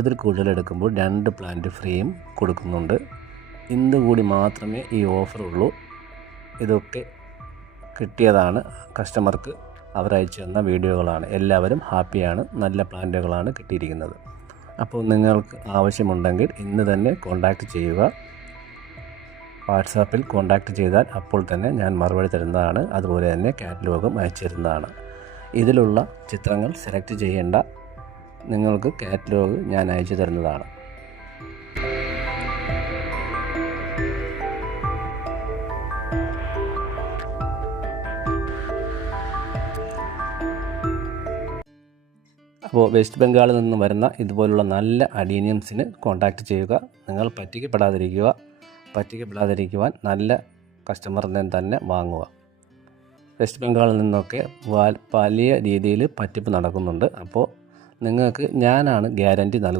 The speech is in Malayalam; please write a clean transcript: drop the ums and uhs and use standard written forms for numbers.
അതിൽ കൂടുതൽ എടുക്കുമ്പോൾ 2 പ്ലാന്റ് ഫ്രീയും കൊടുക്കുന്നുണ്ട്. ഇന്ന് കൂടി മാത്രമേ ഈ ഓഫർ ഉള്ളൂ. ഇതൊക്കെ കിട്ടിയതാണ് കസ്റ്റമർക്ക് അവർ അയച്ചു തന്ന വീഡിയോകളാണ്. എല്ലാവരും ഹാപ്പിയാണ്. നല്ല പ്ലാന്റുകളാണ് കിട്ടിയിരിക്കുന്നത്. അപ്പോൾ നിങ്ങൾക്ക് ആവശ്യമുണ്ടെങ്കിൽ ഇന്ന് തന്നെ കോൺടാക്റ്റ് ചെയ്യുക. വാട്സാപ്പിൽ കോൺടാക്റ്റ് ചെയ്താൽ അപ്പോൾ തന്നെ ഞാൻ മറുപടി തരുന്നതാണ്. അതുപോലെ തന്നെ കാറ്റലോഗും അയച്ചു തരുന്നതാണ്. ഇതിലുള്ള ചിത്രങ്ങൾ സെലക്ട് ചെയ്യേണ്ട, നിങ്ങൾക്ക് കാറ്റലോഗ് ഞാൻ അയച്ചു തരുന്നതാണ്. അപ്പോൾ വെസ്റ്റ് ബംഗാളിൽ നിന്ന് വരുന്ന ഇതുപോലുള്ള നല്ല അഡീനിയംസിന് കോൺടാക്റ്റ് ചെയ്യുക. നിങ്ങൾ പറ്റിക്കപ്പെടാതിരിക്കുവാൻ നല്ല കസ്റ്റമറിൽ നിന്ന് തന്നെ വാങ്ങുക. വെസ്റ്റ് ബംഗാളിൽ നിന്നൊക്കെ വലിയ രീതിയിൽ പറ്റിപ്പ് നടക്കുന്നുണ്ട്. അപ്പോൾ നിങ്ങൾക്ക് ഞാനാണ് ഗ്യാരണ്ടി നൽകുന്നത്.